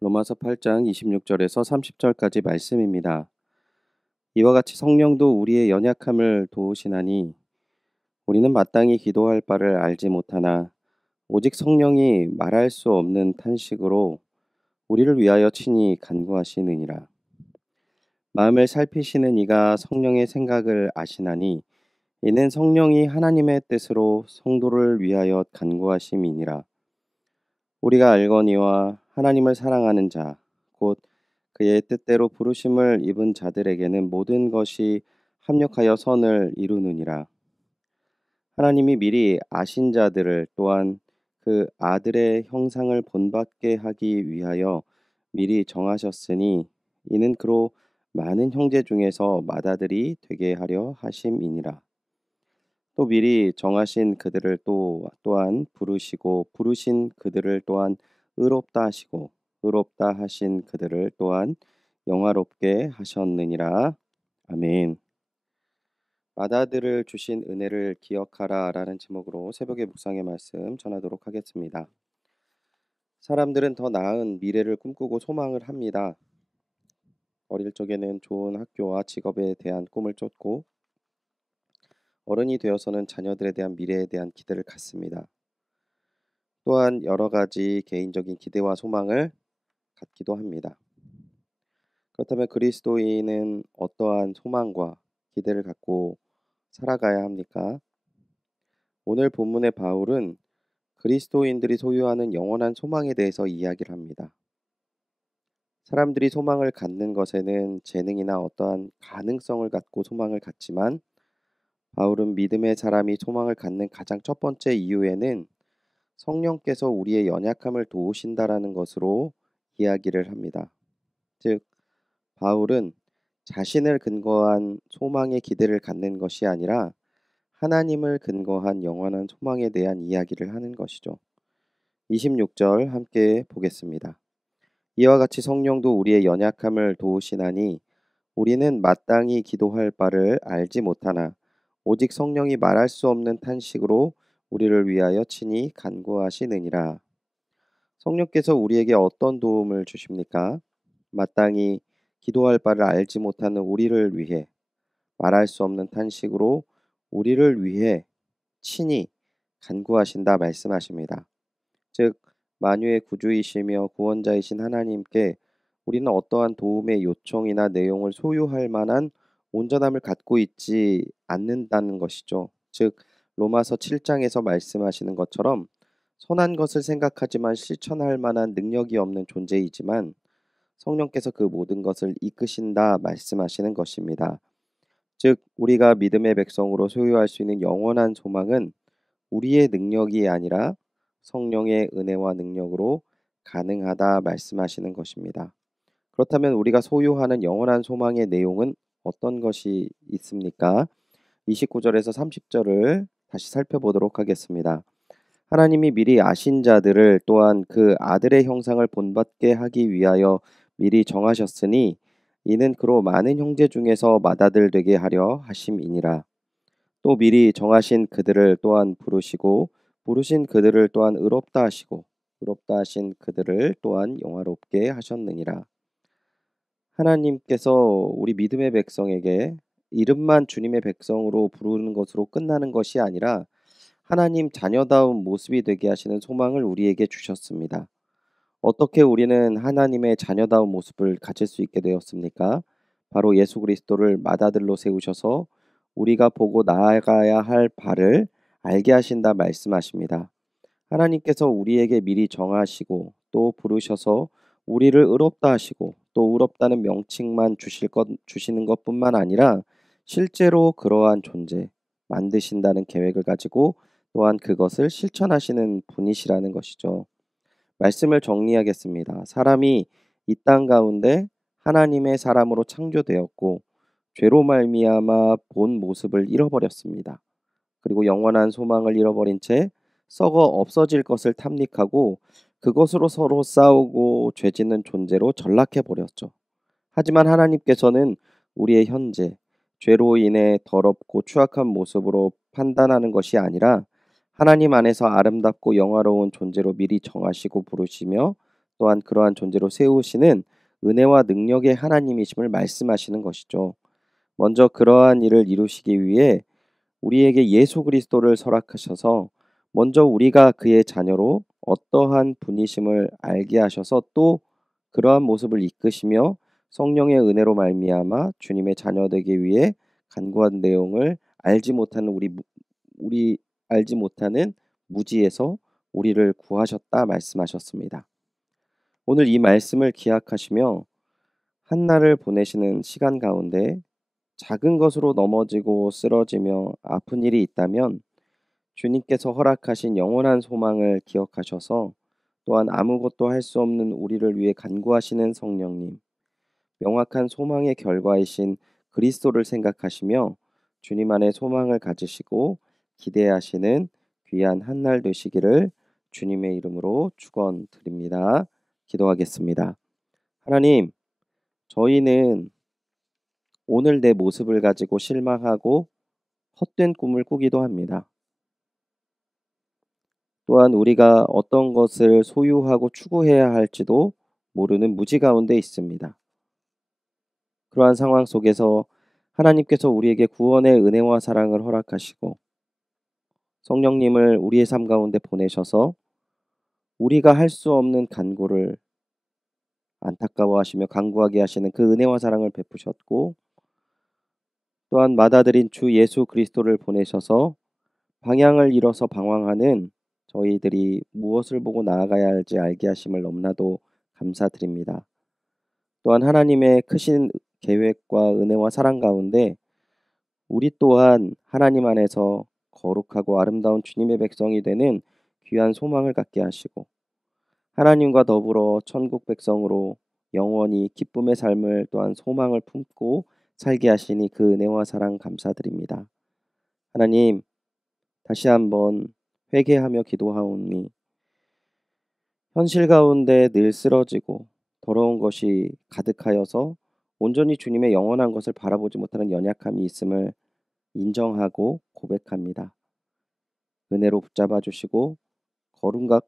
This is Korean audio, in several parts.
로마서 8장 26절에서 30절까지 말씀입니다. 이와 같이 성령도 우리의 연약함을 도우시나니 우리는 마땅히 기도할 바를 알지 못하나 오직 성령이 말할 수 없는 탄식으로 우리를 위하여 친히 간구하시느니라. 마음을 살피시는 이가 성령의 생각을 아시나니 이는 성령이 하나님의 뜻으로 성도를 위하여 간구하심이니라. 우리가 알거니와 하나님을 사랑하는 자, 곧 그의 뜻대로 부르심을 입은 자들에게는 모든 것이 합력하여 선을 이루느니라. 하나님이 미리 아신 자들을 또한 그 아들의 형상을 본받게 하기 위하여 미리 정하셨으니 이는 그로 많은 형제 중에서 맏아들이 되게 하려 하심이니라. 또 미리 정하신 그들을 또한 부르시고 부르신 그들을 또한 의롭다 하시고 의롭다 하신 그들을 또한 영화롭게 하셨느니라. 아멘. 맏아들을 주신 은혜를 기억하라 라는 제목으로 새벽의 묵상의 말씀 전하도록 하겠습니다. 사람들은 더 나은 미래를 꿈꾸고 소망을 합니다. 어릴 적에는 좋은 학교와 직업에 대한 꿈을 쫓고 어른이 되어서는 자녀들에 대한 미래에 대한 기대를 갖습니다. 또한 여러 가지 개인적인 기대와 소망을 갖기도 합니다. 그렇다면 그리스도인은 어떠한 소망과 기대를 갖고 살아가야 합니까? 오늘 본문의 바울은 그리스도인들이 소유하는 영원한 소망에 대해서 이야기를 합니다. 사람들이 소망을 갖는 것에는 재능이나 어떠한 가능성을 갖고 소망을 갖지만 바울은 믿음의 사람이 소망을 갖는 가장 첫 번째 이유에는 성령께서 우리의 연약함을 도우신다라는 것으로 이야기를 합니다. 즉, 바울은 자신을 근거한 소망의 기대를 갖는 것이 아니라 하나님을 근거한 영원한 소망에 대한 이야기를 하는 것이죠. 26절 함께 보겠습니다. 이와 같이 성령도 우리의 연약함을 도우시나니 우리는 마땅히 기도할 바를 알지 못하나 오직 성령이 말할 수 없는 탄식으로 우리를 위하여 친히 간구하시느니라. 성령께서 우리에게 어떤 도움을 주십니까? 마땅히 기도할 바를 알지 못하는 우리를 위해 말할 수 없는 탄식으로 우리를 위해 친히 간구하신다 말씀하십니다. 즉, 만유의 구주이시며 구원자이신 하나님께 우리는 어떠한 도움의 요청이나 내용을 소유할 만한 온전함을 갖고 있지 않는다는 것이죠. 즉, 로마서 7장에서 말씀하시는 것처럼 선한 것을 생각하지만 실천할 만한 능력이 없는 존재이지만 성령께서 그 모든 것을 이끄신다 말씀하시는 것입니다. 즉, 우리가 믿음의 백성으로 소유할 수 있는 영원한 소망은 우리의 능력이 아니라 성령의 은혜와 능력으로 가능하다 말씀하시는 것입니다. 그렇다면 우리가 소유하는 영원한 소망의 내용은 어떤 것이 있습니까? 29절에서 30절을 다시 살펴보도록 하겠습니다. 하나님이 미리 아신 자들을 또한 그 아들의 형상을 본받게 하기 위하여 미리 정하셨으니 이는 그로 많은 형제 중에서 맏아들 되게 하려 하심이니라. 또 미리 정하신 그들을 또한 부르시고 부르신 그들을 또한 의롭다 하시고 의롭다 하신 그들을 또한 영화롭게 하셨느니라. 하나님께서 우리 믿음의 백성에게 이름만 주님의 백성으로 부르는 것으로 끝나는 것이 아니라 하나님 자녀다운 모습이 되게 하시는 소망을 우리에게 주셨습니다. 어떻게 우리는 하나님의 자녀다운 모습을 가질 수 있게 되었습니까? 바로 예수 그리스도를 맏아들로 세우셔서 우리가 보고 나아가야 할 바를 알게 하신다 말씀하십니다. 하나님께서 우리에게 미리 정하시고 또 부르셔서 우리를 의롭다 하시고 또 의롭다는 명칭만 주시는 것뿐만 아니라 실제로 그러한 존재 만드신다는 계획을 가지고 또한 그것을 실천하시는 분이시라는 것이죠. 말씀을 정리하겠습니다. 사람이 이 땅 가운데 하나님의 사람으로 창조되었고 죄로 말미암아 본 모습을 잃어버렸습니다. 그리고 영원한 소망을 잃어버린 채 썩어 없어질 것을 탐닉하고 그것으로 서로 싸우고 죄짓는 존재로 전락해 버렸죠. 하지만 하나님께서는 우리의 현재 죄로 인해 더럽고 추악한 모습으로 판단하는 것이 아니라 하나님 안에서 아름답고 영화로운 존재로 미리 정하시고 부르시며 또한 그러한 존재로 세우시는 은혜와 능력의 하나님이심을 말씀하시는 것이죠. 먼저 그러한 일을 이루시기 위해 우리에게 예수 그리스도를 설악하셔서 먼저 우리가 그의 자녀로 어떠한 분이심을 알게 하셔서 또 그러한 모습을 이끄시며 성령의 은혜로 말미암아 주님의 자녀 되기 위해 간구한 내용을 우리 알지 못하는 무지에서 우리를 구하셨다 말씀하셨습니다. 오늘 이 말씀을 기약하시며 한날을 보내시는 시간 가운데 작은 것으로 넘어지고 쓰러지며 아픈 일이 있다면 주님께서 허락하신 영원한 소망을 기억하셔서 또한 아무것도 할 수 없는 우리를 위해 간구하시는 성령님, 명확한 소망의 결과이신 그리스도를 생각하시며 주님 안에 소망을 가지시고 기대하시는 귀한 한날 되시기를 주님의 이름으로 축원드립니다. 기도하겠습니다. 하나님, 저희는 오늘 내 모습을 가지고 실망하고 헛된 꿈을 꾸기도 합니다. 또한 우리가 어떤 것을 소유하고 추구해야 할지도 모르는 무지 가운데 있습니다. 그러한 상황 속에서 하나님께서 우리에게 구원의 은혜와 사랑을 허락하시고 성령님을 우리의 삶 가운데 보내셔서 우리가 할 수 없는 간구를 안타까워하시며 간구하게 하시는 그 은혜와 사랑을 베푸셨고 또한 맏아들인 주 예수 그리스도를 보내셔서 방향을 잃어서 방황하는 저희들이 무엇을 보고 나아가야 할지 알게 하심을 너무나도 감사드립니다. 또한 하나님의 크신 계획과 은혜와 사랑 가운데 우리 또한 하나님 안에서 거룩하고 아름다운 주님의 백성이 되는 귀한 소망을 갖게 하시고 하나님과 더불어 천국 백성으로 영원히 기쁨의 삶을 또한 소망을 품고 살게 하시니 그 은혜와 사랑 감사드립니다. 하나님, 다시 한번 회개하며 기도하오니 현실 가운데 늘 쓰러지고 더러운 것이 가득하여서 온전히 주님의 영원한 것을 바라보지 못하는 연약함이 있음을 인정하고 고백합니다. 은혜로 붙잡아 주시고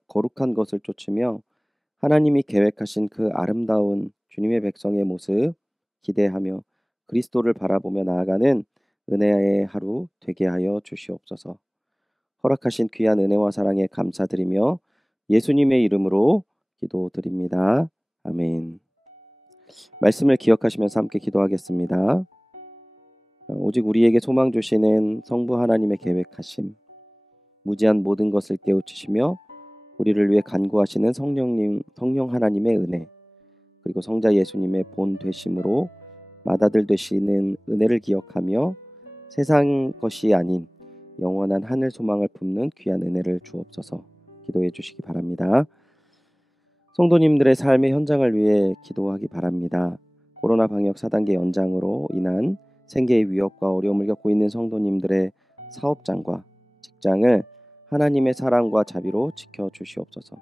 거룩한 것을 쫓으며 하나님이 계획하신 그 아름다운 주님의 백성의 모습 기대하며 그리스도를 바라보며 나아가는 은혜의 하루 되게 하여 주시옵소서. 허락하신 귀한 은혜와 사랑에 감사드리며 예수님의 이름으로 기도드립니다. 아멘. 말씀을 기억하시면서 함께 기도하겠습니다. 오직 우리에게 소망 주시는 성부 하나님의 계획하심, 무지한 모든 것을 깨우치시며 우리를 위해 간구하시는 성령 하나님의 은혜, 그리고 성자 예수님의 본 되심으로 맏아들 되시는 은혜를 기억하며 세상 것이 아닌 영원한 하늘 소망을 품는 귀한 은혜를 주옵소서. 기도해 주시기 바랍니다. 성도님들의 삶의 현장을 위해 기도하기 바랍니다. 코로나 방역 4단계 연장으로 인한 생계의 위협과 어려움을 겪고 있는 성도님들의 사업장과 직장을 하나님의 사랑과 자비로 지켜 주시옵소서.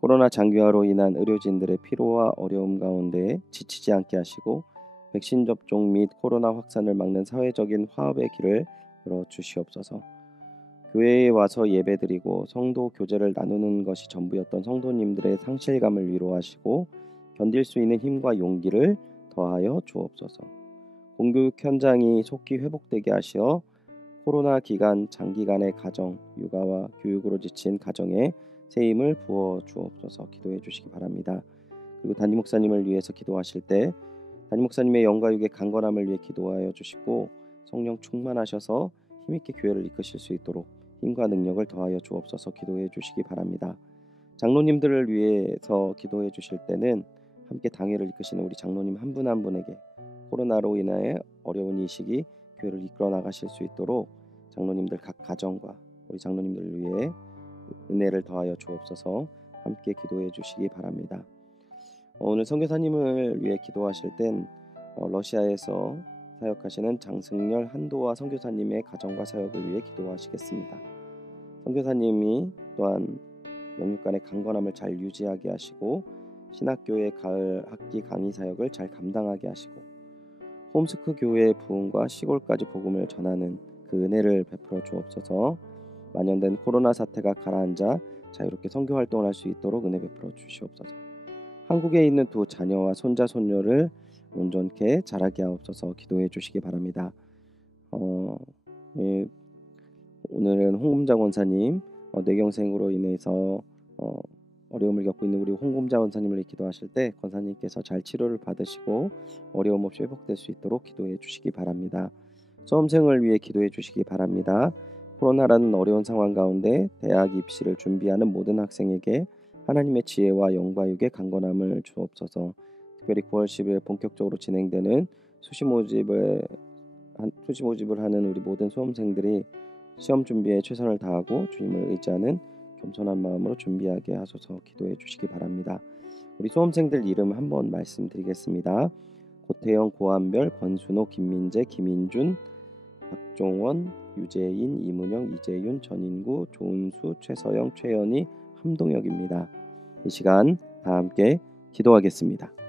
코로나 장기화로 인한 의료진들의 피로와 어려움 가운데 지치지 않게 하시고 백신 접종 및 코로나 확산을 막는 사회적인 화합의 길을 열어 주시옵소서. 교회에 와서 예배드리고 성도 교제를 나누는 것이 전부였던 성도님들의 상실감을 위로하시고 견딜 수 있는 힘과 용기를 더하여 주옵소서. 공교육 현장이 속히 회복되게 하시어 코로나 기간 장기간의 가정, 육아와 교육으로 지친 가정에 새 힘을 부어 주옵소서. 기도해 주시기 바랍니다. 그리고 담임 목사님을 위해서 기도하실 때 담임 목사님의 영과 육의 강건함을 위해 기도하여 주시고 성령 충만하셔서 힘있게 교회를 이끄실 수 있도록 힘과 능력을 더하여 주옵소서. 기도해 주시기 바랍니다. 장로님들을 위해서 기도해 주실 때는 함께 당회를 이끄시는 우리 장로님 한 분 한 분에게 코로나로 인하여 어려운 이 시기 교회를 이끌어 나가실 수 있도록 장로님들 각 가정과 우리 장로님들을 위해 은혜를 더하여 주옵소서. 함께 기도해 주시기 바랍니다. 오늘 선교사님을 위해 기도하실 땐 러시아에서 사역하시는 장승열 한도화 선교사님의 가정과 사역을 위해 기도하시겠습니다. 선교사님이 또한 영육간의 강건함을 잘 유지하게 하시고 신학교의 가을 학기 강의 사역을 잘 감당하게 하시고 홈스크 교회의 부흥과 시골까지 복음을 전하는 그 은혜를 베풀어 주옵소서. 만연된 코로나 사태가 가라앉아 자유롭게 선교 활동을 할 수 있도록 은혜 베풀어 주시옵소서. 한국에 있는 두 자녀와 손자 손녀를 온전케 자라게 하옵소서. 기도해 주시기 바랍니다. 어, 예, 오늘은 홍금자 권사님 뇌경색으로 인해서 어, 어려움을 겪고 있는 우리 홍금자 권사님을 기도하실 때 권사님께서 잘 치료를 받으시고 어려움 없이 회복될 수 있도록 기도해 주시기 바랍니다. 수험생을 위해 기도해 주시기 바랍니다. 코로나라는 어려운 상황 가운데 대학 입시를 준비하는 모든 학생에게 하나님의 지혜와 영과육의 강건함을 주옵소서. 특별히 9월 10일 본격적으로 진행되는 수시 모집을 하는 우리 모든 수험생들이 시험 준비에 최선을 다하고 주님을 의지하는 겸손한 마음으로 준비하게 하소서. 기도해 주시기 바랍니다. 우리 수험생들 이름 한번 말씀드리겠습니다. 고태영, 고한별, 권순호, 김민재, 김인준, 박종원, 유재인, 이문영, 이재윤, 전인구, 조은수, 최서영, 최연희, 함동혁입니다. 이 시간 다 함께 기도하겠습니다.